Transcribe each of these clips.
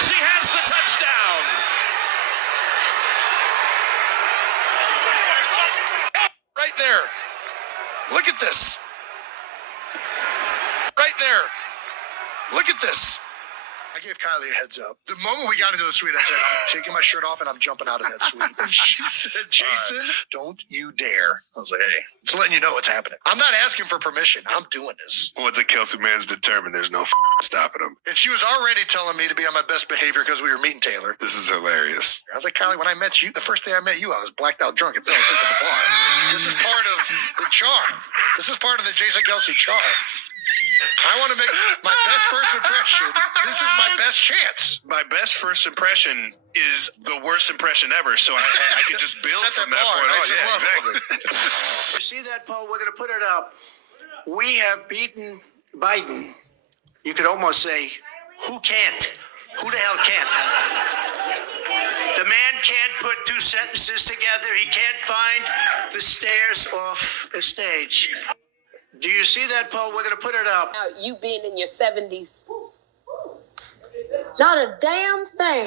She has the touchdown. Right there. Look at this. Right there. Look at this. I gave Kylie a heads up. The moment we got into the suite, I said, I'm taking my shirt off and I'm jumping out of that suite. And she said, Jason, don't you dare. I was like, hey, just letting you know what's happening. I'm not asking for permission. I'm doing this. Once a Kelsey man's determined, there's no stopping him. And she was already telling me to be on my best behavior because we were meeting Taylor. This is hilarious. I was like, Kylie, when I met you, the first day I met you, I was blacked out drunk and fell asleep at the bar. This is part of the charm. This is part of the Jason Kelsey charm. I want to make my best first impression. This is my best chance. My best first impression is the worst impression ever, so I can just build Set from that that bar, point on. nice and Yeah, level. exactly. You see that, Paul? We're going to put it up. We have beaten Biden. You could almost say, who can't? Who the hell can't? The man can't put two sentences together. He can't find the stairs off a stage. Do you see that, Paul? We're going to put it up. Now, you being in your 70s. Not a damn thing.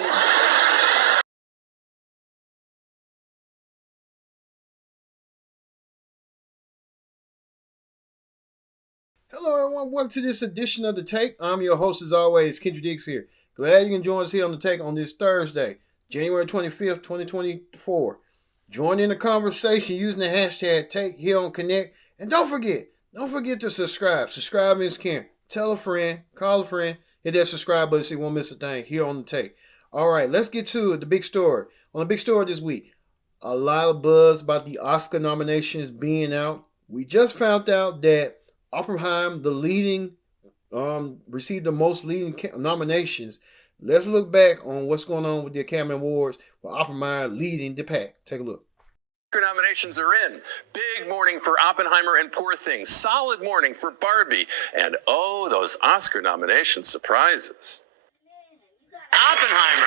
Hello, everyone. Welcome to this edition of The Take. I'm your host, as always, Kendra Dix here. Glad you can join us here on The Take on this Thursday, January 25th, 2024. Join in the conversation using the hashtag Take here on Connect. And don't forget to subscribe. Subscribe means can. Tell a friend, call a friend, hit that subscribe button so you won't miss a thing here on The Take. All right, let's get to the big story. On the big story this week, a lot of buzz about the Oscar nominations being out. We just found out that Oppenheimer, received the most leading nominations. Let's look back on what's going on with the Academy Awards for Oppenheimer leading the pack. Take a look. Nominations are in. Big morning for Oppenheimer and Poor Things. Solid morning for Barbie. And oh, those Oscar nomination surprises. Oppenheimer.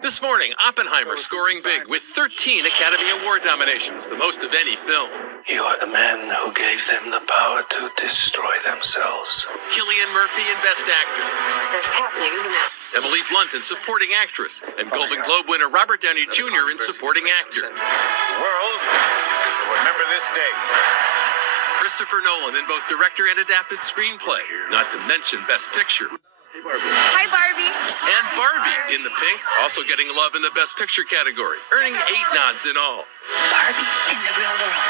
This morning, Oppenheimer scoring big with 13 Academy Award nominations, the most of any film. You are the man who gave them the power to destroy themselves. Cillian Murphy in Best Actor. That's happening, isn't it? Emily Blunt in Supporting Actress. And Golden Globe winner Robert Downey Jr. in Supporting Actor. The world will remember this day. Christopher Nolan in both director and adapted screenplay, not to mention Best Picture. Hi, Barbie. And Barbie in the pink, also getting love in the Best Picture category, earning 8 nods in all. Barbie in the real world.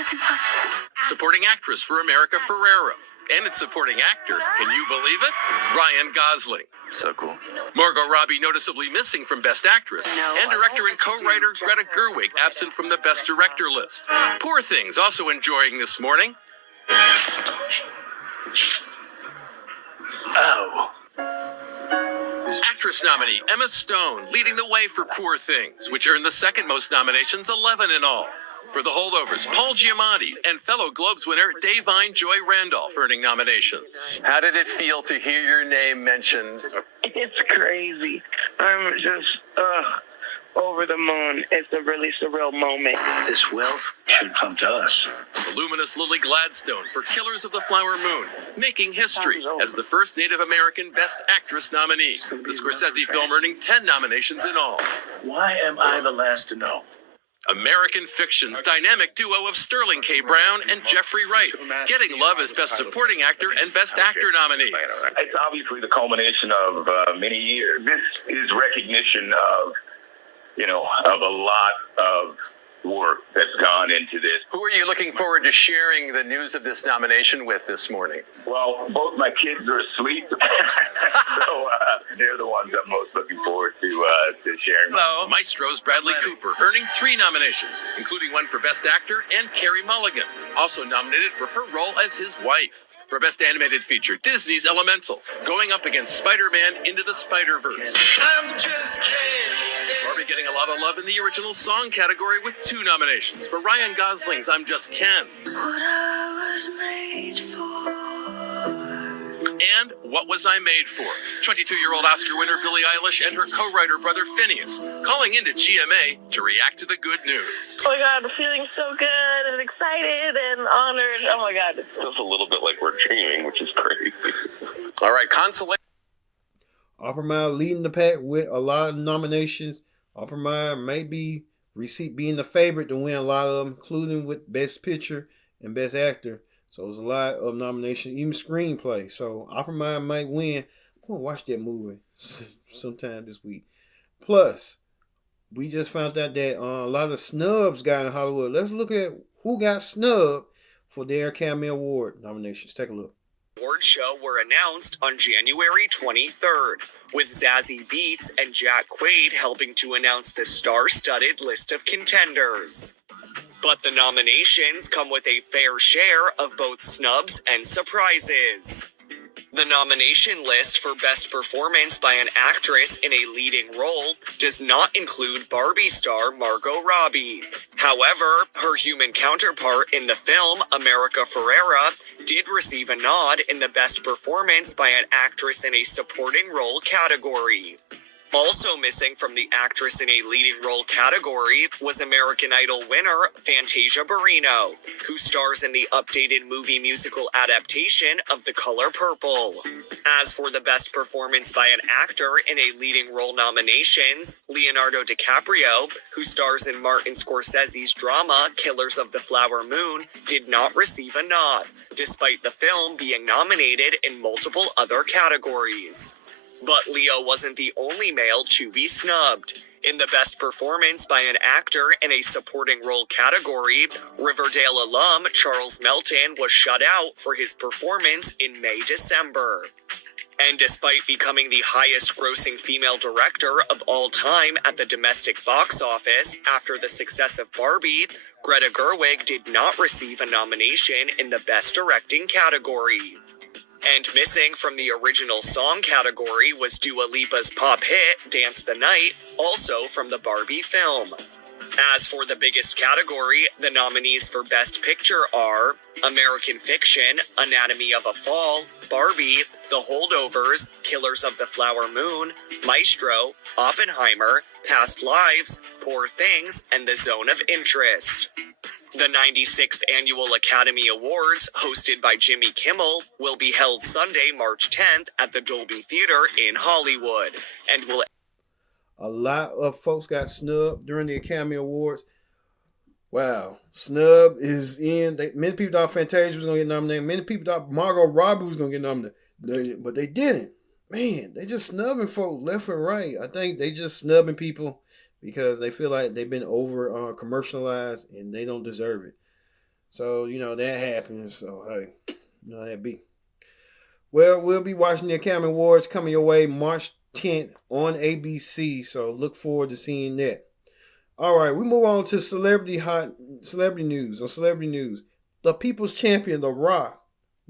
That's impossible. Supporting Actress for America Ferrera. And its Supporting Actor, can you believe it? Ryan Gosling. So cool. Margot Robbie noticeably missing from Best Actress. And director and co-writer Greta Gerwig absent from the Best Director list. Poor Things also enjoying this morning. Ow. Actress nominee Emma Stone leading the way for Poor Things, which earned the second most nominations, 11 in all. For The Holdovers, Paul Giamatti and fellow Globes winner Davine Joy Randolph earning nominations. How did it feel to hear your name mentioned? It's crazy. I'm just over the moon. It's a really surreal moment. This wealth should come to us. The luminous Lily Gladstone for Killers of the Flower Moon, making history as the first Native American Best Actress nominee. The Scorsese film earning 10 nominations in all. Why am I the last to know? American Fiction's dynamic duo of Sterling K. Brown and Jeffrey Wright, getting love as Best Supporting Actor and Best Actor nominees. It's obviously the culmination of many years. This is recognition of, of a lot of work that's gone into this. Who are you looking forward to sharing the news of this nomination with this morning? Well, both my kids are asleep, so they're the ones I'm most looking forward to sharing. Hello. Maestro's Bradley Cooper, earning 3 nominations, including one for Best Actor, and Carey Mulligan, also nominated for her role as his wife. For Best Animated Feature, Disney's Elemental, going up against Spider-Man Into the Spider-Verse. I'm just kidding. Barbie getting a lot of love in the original song category with 2 nominations for Ryan Gosling's I'm Just Ken. What I was made for. and What Was I Made For? 22-year-old Oscar winner Billie Eilish and her co-writer brother Phineas calling into GMA to react to the good news. Oh my God, I'm feeling so good and excited and honored. Oh my God. It feels a little bit like we're dreaming, which is crazy. All right, consolation. Oppenheimer leading the pack with a lot of nominations. Oppenheimer may be being the favorite to win a lot of them, including with Best Picture and Best Actor. So there's a lot of nominations, even screenplay. So Oppenheimer might win. I'm going to watch that movie sometime this week. Plus, we just found out that a lot of snubs got in Hollywood. Let's look at who got snubbed for their Academy Award nominations. Take a look. Award show were announced on January 23rd, with Zazie Beetz and Jack Quaid helping to announce the star-studded list of contenders. But the nominations come with a fair share of both snubs and surprises. The nomination list for Best Performance by an Actress in a Leading Role does not include Barbie star Margot Robbie. However, her human counterpart in the film, America Ferrera, did receive a nod in the Best Performance by an Actress in a Supporting Role category. Also missing from the Actress in a Leading Role category was American Idol winner Fantasia Barrino, who stars in the updated movie musical adaptation of The Color Purple. As for the Best Performance by an Actor in a Leading Role nominations, Leonardo DiCaprio, who stars in Martin Scorsese's drama Killers of the Flower Moon, did not receive a nod, despite the film being nominated in multiple other categories. But Leo wasn't the only male to be snubbed. In the Best Performance by an Actor in a Supporting Role category, Riverdale alum Charles Melton was shut out for his performance in May-December. And despite becoming the highest-grossing female director of all time at the domestic box office after the success of Barbie, Greta Gerwig did not receive a nomination in the Best Directing category. And missing from the original song category was Dua Lipa's pop hit, Dance the Night, also from the Barbie film. As for the biggest category, the nominees for Best Picture are American Fiction, Anatomy of a Fall, Barbie, The Holdovers, Killers of the Flower Moon, Maestro, Oppenheimer, Past Lives, Poor Things, and The Zone of Interest. The 96th Annual Academy Awards, hosted by Jimmy Kimmel, will be held Sunday, March 10th at the Dolby Theater in Hollywood, and will... A lot of folks got snubbed during the Academy Awards. Wow. Snub is in. Many people thought Fantasia was going to get nominated. Many people thought Margot Robbie was going to get nominated. But they didn't. Man, they just snubbing folks left and right. I think they just snubbing people because they feel like they've been over commercialized and they don't deserve it. So, that happens. So, hey, that be. Well, we'll be watching the Academy Awards coming your way March 10th on ABC. So, look forward to seeing that. All right, we move on to celebrity news. The People's Champion, The Rock,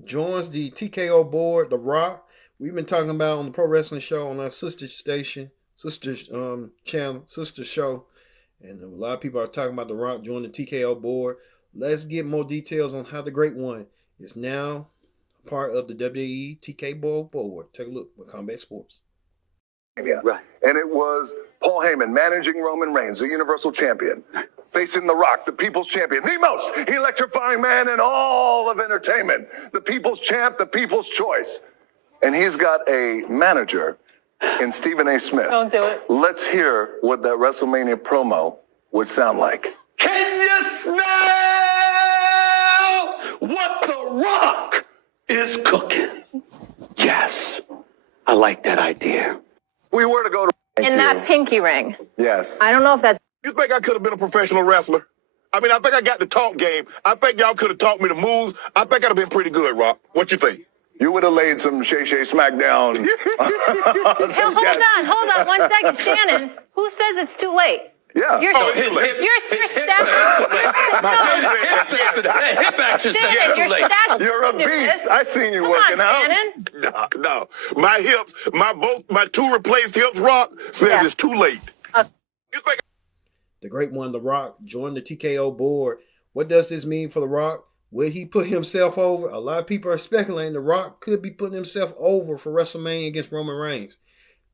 joins the TKO Board. The Rock, we've been talking about on the Pro Wrestling Show on our sister station, sister show, and a lot of people are talking about The Rock joining the TKO Board. Let's get more details on how the Great One is now part of the WWE TKO Board. Take a look with Combat Sports. Yeah. Right. And it was Paul Heyman managing Roman Reigns, the Universal Champion, facing The Rock, the People's Champion, the most electrifying man in all of entertainment, the People's Champ, the People's Choice. And he's got a manager in Stephen A. Smith. Don't do it. Let's hear what that WrestleMania promo would sound like. Can you smell what The Rock is cooking? Yes. I like that idea. We were to go to... In that pinky ring. Yes. I don't know if that's... You think I could have been a professional wrestler? I mean, I think I got the talk game. I think y'all could have taught me the moves. I think I'd have been pretty good, Rock. What you think? You would have laid some Shay Smackdown. Hold on 1 second. Shannon, who says it's too late? Yeah. You're a beast. I seen you working out. No. My hips, my two replaced hips, Rock, says it's too late. The Great One, The Rock, joined the TKO Board. What does this mean for The Rock? Will he put himself over? A lot of people are speculating The Rock could be putting himself over for WrestleMania against Roman Reigns.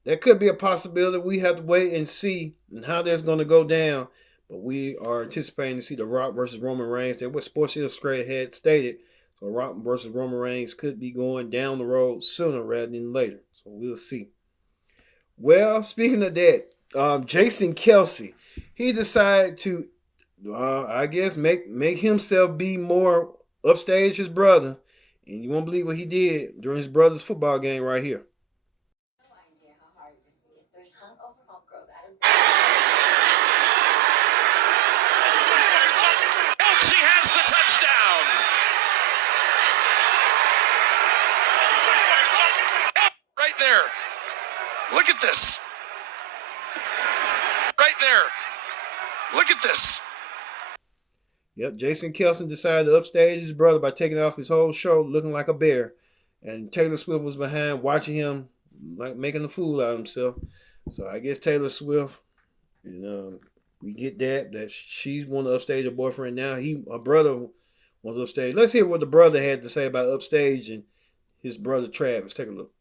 That could be a possibility. We have to wait and see how that's going to go down. But we are anticipating to see The Rock versus Roman Reigns. That's what Sports Illustrated had stated. So Rock versus Roman Reigns could be going down the road sooner rather than later. So we'll see. Well, speaking of that, Jason Kelce, he decided to, I guess, make himself be more upstage his brother. And you won't believe what he did during his brother's football game right here. Kelce has the touchdown. Right there. Look at this. Right there. Look at this. Yep, Jason Kelce decided to upstage his brother by taking off his whole show looking like a bear. And Taylor Swift was behind watching him like making a fool out of himself. So I guess Taylor Swift, we get that she's want to upstage her boyfriend now. Her brother wants to upstage. Let's hear what the brother had to say about upstaging his brother Travis. Take a look.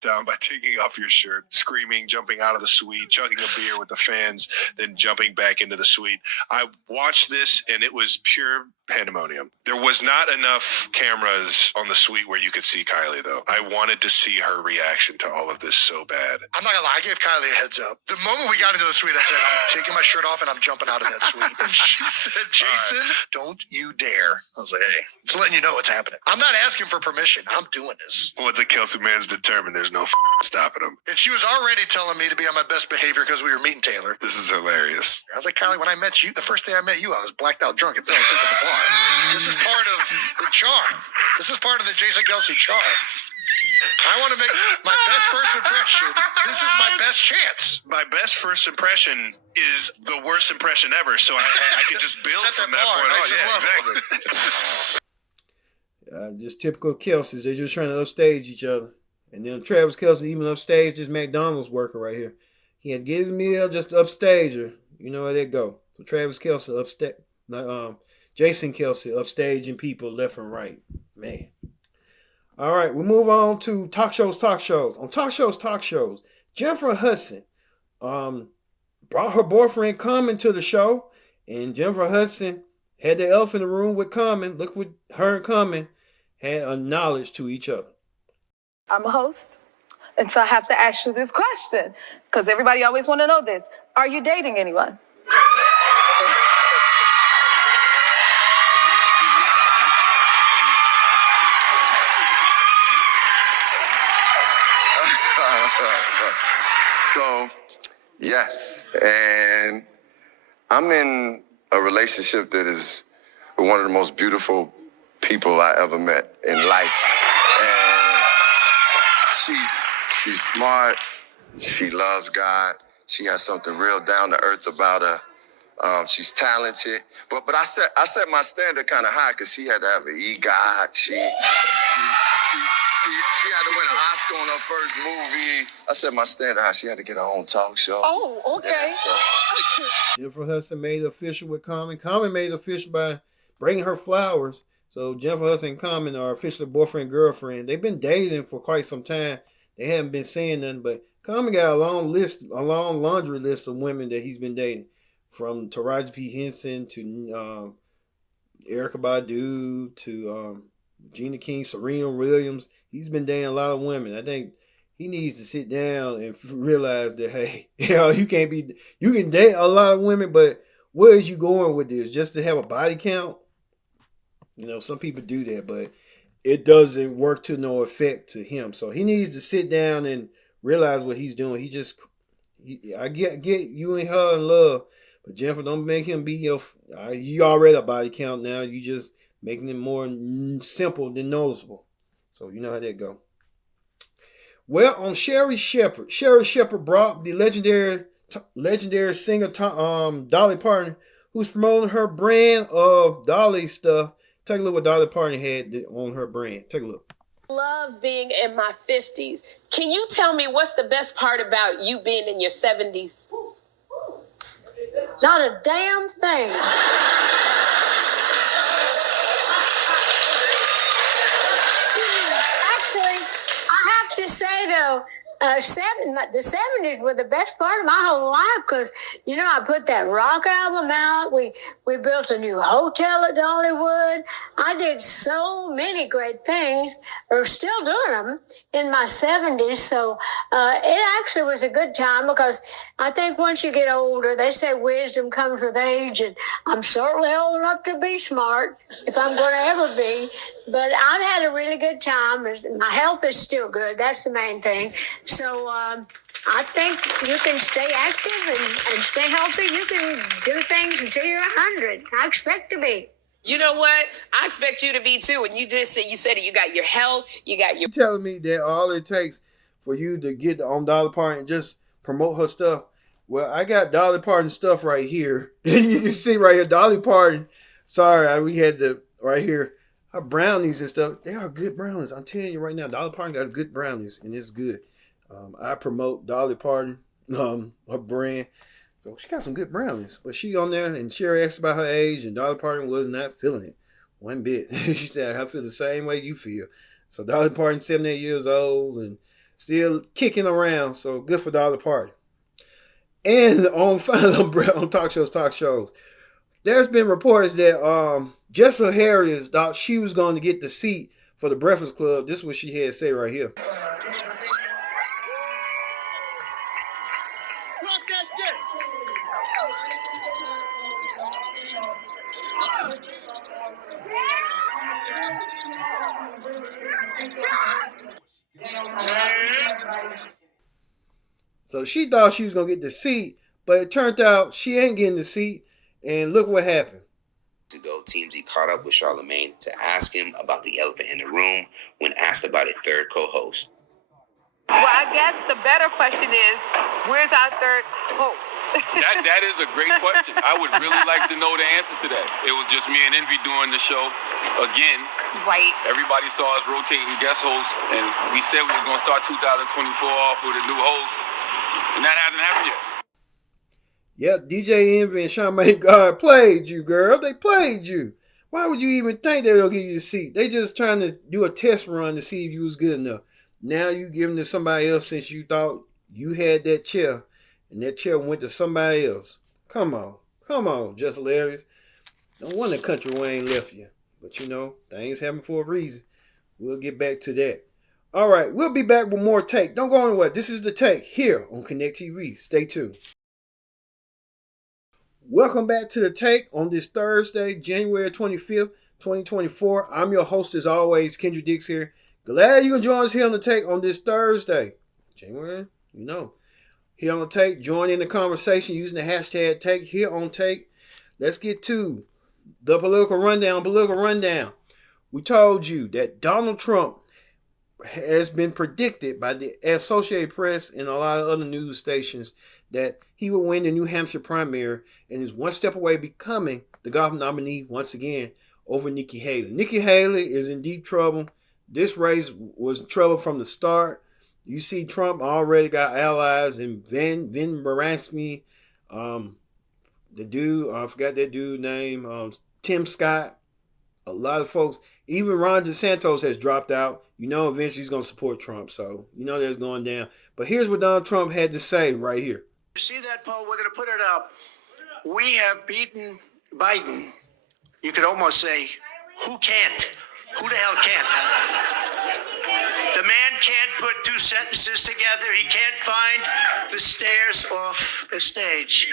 Down by taking off your shirt, screaming, jumping out of the suite, chugging a beer with the fans, then jumping back into the suite. I watched this and it was pure pandemonium. There was not enough cameras on the suite where you could see Kylie, though. I wanted to see her reaction to all of this so bad. I'm not gonna lie, I gave Kylie a heads up. The moment we got into the suite, I said, I'm taking my shirt off and I'm jumping out of that suite. And she said, Jason, don't you dare. I was like, hey, just letting you know what's happening. I'm not asking for permission. I'm doing this. Once a Kelce man's determined, there's no stopping him. And she was already telling me to be on my best behavior because we were meeting Taylor. This is hilarious. I was like, Kylie, when I met you, the first day I met you, I was blacked out drunk and fell asleep at the bar. This is part of the charm. This is part of the Jason Kelce charm. I want to make my best first impression. This is my best chance. My best first impression is the worst impression ever, so I could just build Set from that that bar, point nice on. and Yeah, low. exactly. Just typical Kelce's. They're just trying to upstage each other. And then Travis Kelce even upstaged this McDonald's worker right here. He had to get his meal just to upstage her. You know where they go. So Travis Kelce Jason Kelce upstaging people left and right. Man. All right, we move on to talk shows. On talk shows, Jennifer Hudson brought her boyfriend Common to the show. And Jennifer Hudson had the elephant in the room with Common. Look what her and Common had a knowledge to each other. I'm a host, and so I have to ask you this question, because everybody always want to know this. Are you dating anyone? So, yes, and I'm in a relationship that is one of the most beautiful people I ever met in life. And she's smart, she loves God, she has something real down to earth about her. She's talented, but I set my standard kind of high because she had to have an EGOT. She had to win an Oscar on her first movie. I set my standard high. She had to get her own talk show. Oh, okay. Yeah, so. Jennifer Hudson made it official with Common. Common made it official by bringing her flowers. So Jennifer Hudson and Common are officially boyfriend, girlfriend. They've been dating for quite some time. They haven't been saying nothing, but Common got a long laundry list of women that he's been dating. From Taraji P. Henson to Erykah Badu to Gina King, Serena Williams. He's been dating a lot of women. I think he needs to sit down and realize that, hey, you can date a lot of women, but where is you going with this? Just to have a body count? Some people do that, but it doesn't work to no effect to him. So he needs to sit down and realize what he's doing. I get you and her in love, but Jennifer, don't make him be you already a body count now. You just making it more simple than noticeable. So you know how that go. Well, on Sherry Shepherd brought the legendary singer Dolly Parton, who's promoting her brand of Dolly stuff. Take a look what Dolly Parton had on her brand. Take a look. Love being in my 50s. Can you tell me what's the best part about you being in your 70s? Not a damn thing. say though, the 70s were the best part of my whole life because, you know, I put that rock album out. We built a new hotel at Dollywood. I did so many great things, or still doing them in my 70s. So it actually was a good time because I think once you get older, they say wisdom comes with age, and I'm certainly old enough to be smart if I'm going to ever be. But I've had a really good time. My health is still good. That's the main thing. So I think you can stay active and stay healthy. You can do things until you're 100. I expect to be. You know what? I expect you to be too. And you said it. You got your health. You got your. You telling me that all it takes for you to get on Dolly Parton and just promote her stuff? Well, I got Dolly Parton stuff right here. You can see right here, Dolly Parton. Sorry, we had the right here. Her brownies and stuff, they are good brownies. I'm telling you right now, Dolly Parton got good brownies, and it's good. I promote Dolly Parton, her brand. So she got some good brownies. But she on there, and Sherry asked about her age, and Dolly Parton was not feeling it one bit. She said, I feel the same way you feel. So Dolly Parton, 78 years old, and still kicking around. So good for Dolly Parton. And on talk shows, there's been reports that Jessica Harris thought she was going to get the seat for the Breakfast Club. This is what she had to say right here. So she thought she was going to get the seat, but it turned out she ain't getting the seat. And look what happened. Ago, TMZ caught up with Charlamagne to ask him about the elephant in the room when asked about a third co-host. Well, I guess the better question is, where's our third host? That is a great question. I would really like to know the answer to that. It was just me and Envy doing the show again. Right. Everybody saw us rotating guest hosts, and we said we were going to start 2024 off with a new host, and that hasn't happened yet. Yep, DJ Envy and Charlamagne God played you, girl. They played you. Why would you even think they'll give you a seat? They just trying to do a test run to see if you was good enough. Now you giving to somebody else since you thought you had that chair, and that chair went to somebody else. Come on, just hilarious. No wonder Country Wayne left you. But you know, things happen for a reason. We'll get back to that. All right, we'll be back with more Take. Don't go anywhere. This is The Take here on Connect TV. Stay tuned. Welcome back to The Take on this Thursday, January 25th, 2024. I'm your host as always, Kendra Dix here. Glad you can join us here on The Take on this Thursday. January, you know. Here on The Take, join in the conversation using the hashtag Take here on Take. Let's get to the political rundown. We told you that Donald Trump has been predicted by the Associated Press and a lot of other news stations that he will win the New Hampshire primary and is one step away becoming the governor nominee once again over Nikki Haley. Nikki Haley is in deep trouble. This race was trouble from the start. You see Trump already got allies in Vin Baransky, the dude, I forgot that dude's name, Tim Scott. A lot of folks, even Ron DeSantis has dropped out. You know eventually he's going to support Trump. So, you know that's going down. But here's what Donald Trump had to say right here. You see that poll? We're going to put it up. We have beaten Biden. You could almost say, who can't? Who the hell can't? The man can't put two sentences together. He can't find the stairs off the stage.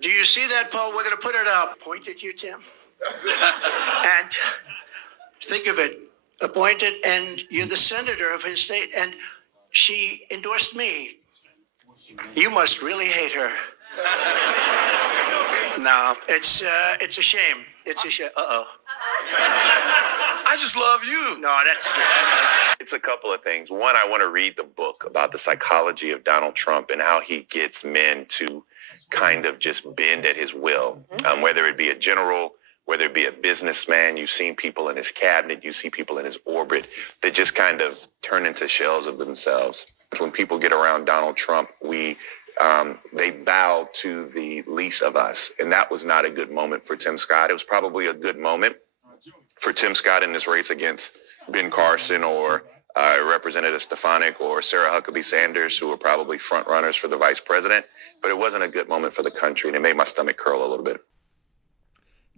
Do you see that poll? We're going to put it up. Point at you, Tim. And think of it. Appointed, and you're the senator of his state, and she endorsed me. You must really hate her. No, it's a shame. It's a shame. I just love you. No, that's good. It's a couple of things. One, I want to read the book about the psychology of Donald Trump and how he gets men to kind of just bend at his will, whether it be a general, whether it be a businessman. You've seen people in his cabinet, you see people in his orbit that just kind of turn into shells of themselves. When people get around Donald Trump, they bow to the least of us. And that was not a good moment for Tim Scott. It was probably a good moment for Tim Scott in this race against Ben Carson or Representative Stefanik or Sarah Huckabee Sanders, who were probably front runners for the vice president. But it wasn't a good moment for the country, and it made my stomach curl a little bit.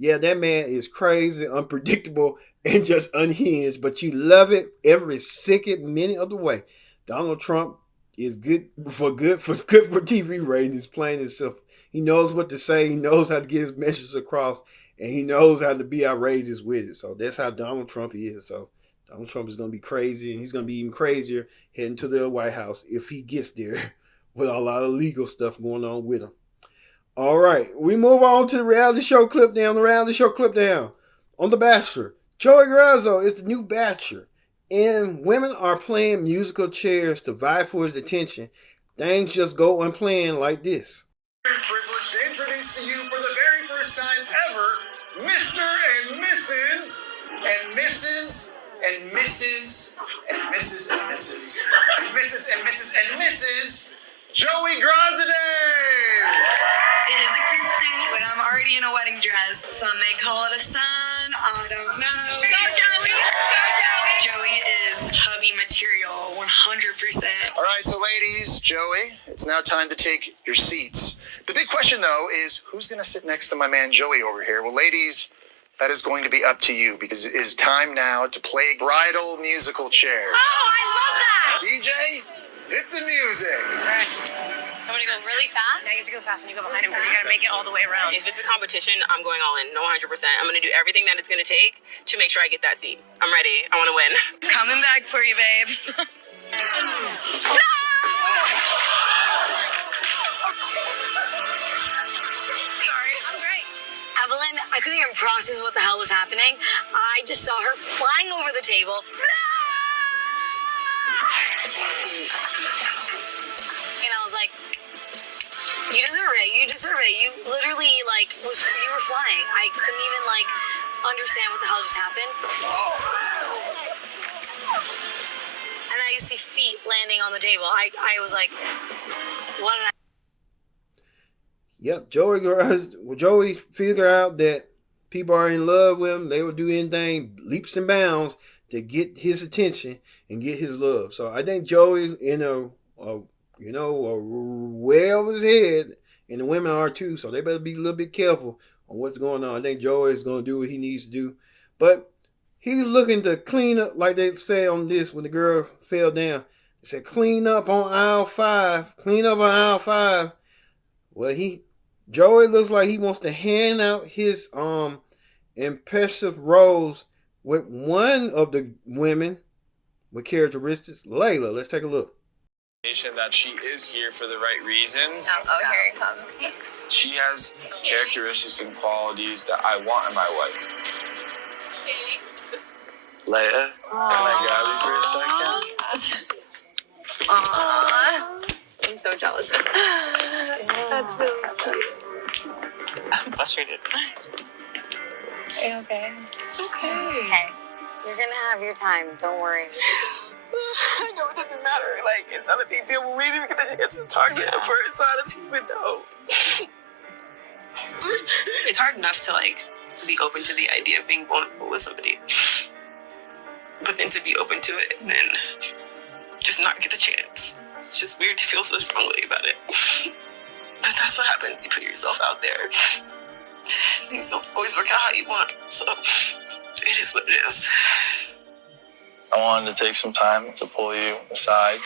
Yeah, that man is crazy, unpredictable, and just unhinged. But you love it every second minute of the way. Donald Trump is good for TV ratings, plain and simple. He knows what to say. He knows how to get his message across, and he knows how to be outrageous with it. So that's how Donald Trump is. So Donald Trump is going to be crazy, and he's going to be even crazier heading to the White House if he gets there with a lot of legal stuff going on with him. All right, we move on to the reality show clip down. On The Bachelor, Joey Garza is the new Bachelor, and women are playing musical chairs to vie for his attention. Things just go unplanned like this. Privileged to introduce to you for the very first time ever, Mr. and Mrs. and Mrs. and Mrs. and Mrs. and Mrs. and Mrs. and Mrs. and Mrs. Joey Garza. It is a group date when I'm already in a wedding dress. Some may call it a sign. I don't know. Go Joey! Go Joey! Joey is hubby material, 100%. All right, so ladies, Joey, it's now time to take your seats. The big question, though, is who's going to sit next to my man Joey over here? Well, ladies, that is going to be up to you because it is time now to play bridal musical chairs. Oh, I love that! DJ, hit the music. All right. I'm gonna go really fast. Yeah, you have to go fast when you go behind him because you gotta make it all the way around. If it's a competition, I'm going all in, no 100%. I'm gonna do everything that it's gonna take to make sure I get that seat. I'm ready. I wanna win. Coming back for you, babe. Sorry, I'm great. Evelyn, I couldn't even process what the hell was happening. I just saw her flying over the table. And I was like, you deserve it. You deserve it. You literally, you were flying. I couldn't even, understand what the hell just happened. And then I just see feet landing on the table. I was like, what did I... Yep, Joey figured out that people are in love with him. They will do anything, leaps and bounds, to get his attention and get his love. So I think Joey's in a way over his head, and the women are too. So they better be a little bit careful on what's going on. I think Joey is going to do what he needs to do, but he's looking to clean up, like they say on this when the girl fell down. They said clean up on aisle 5. Clean up on aisle 5. Well, Joey looks like he wants to hand out his impressive rose with one of the women with characteristics, Layla. Let's take a look. That she is here for the right reasons. Oh, here it comes. She has characteristics and qualities that I want in my wife. Leia, can I grab you for a second? Aww. I'm so jealous. That's really cute. I'm frustrated. Are you okay? Okay. It's okay. You're going to have your time. Don't worry. I know it doesn't matter. It's not a big deal, but we didn't even get the chance to talk to him first, so I don't even know. It's hard enough to, be open to the idea of being vulnerable with somebody. But then to be open to it and then just not get the chance. It's just weird to feel so strongly about it. But that's what happens. You put yourself out there. Things don't always work out how you want. So it is what it is. I wanted to take some time to pull you aside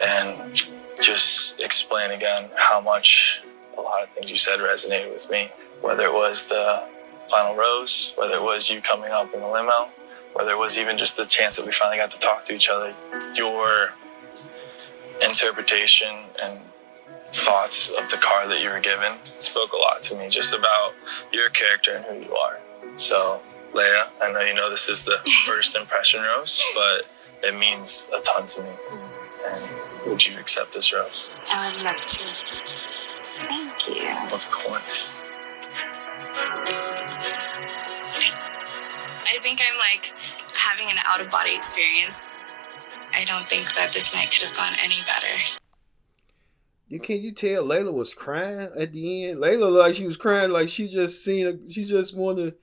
and just explain again how much a lot of things you said resonated with me. Whether it was the final rose, whether it was you coming up in the limo, whether it was even just the chance that we finally got to talk to each other. Your interpretation and thoughts of the card that you were given spoke a lot to me just about your character and who you are. So, Leia, I know you know this is the first impression rose, but it means a ton to me. And would you accept this rose? I would love to. Thank you. Of course. I think I'm having an out-of-body experience. I don't think that this night could have gone any better. Can you tell Layla was crying at the end? Layla, like she was crying, like she just wanted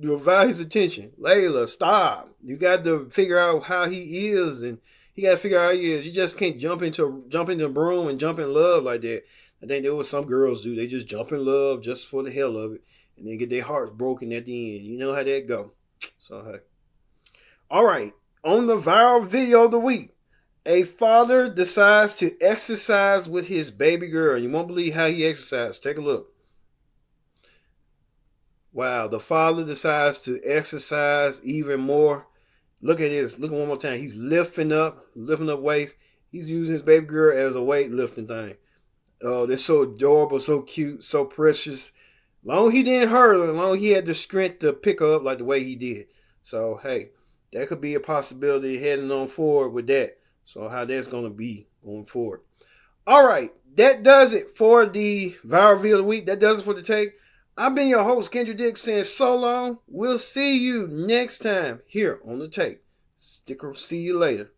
divide his attention. Layla, stop. You got to figure out how he is, and he got to figure out how he is. You just can't jump into a broom and jump in love like that. I think there was some girls do. They just jump in love just for the hell of it, and then get their hearts broken at the end. You know how that go. So, hey. All right. On the viral video of the week, a father decides to exercise with his baby girl. You won't believe how he exercised. Take a look. Wow, the father decides to exercise even more. Look at this. Look at one more time. He's lifting up weights. He's using his baby girl as a weightlifting thing. Oh, they're so adorable, so cute, so precious. Long he didn't hurt her, long he had the strength to pick her up like the way he did. So, hey, that could be a possibility heading on forward with that. So, how that's going to be going forward. All right, that does it for the viral video of the week. That does it for the take. I've been your host, Kendra Dix, saying so long. We'll see you next time here on the take. See you later.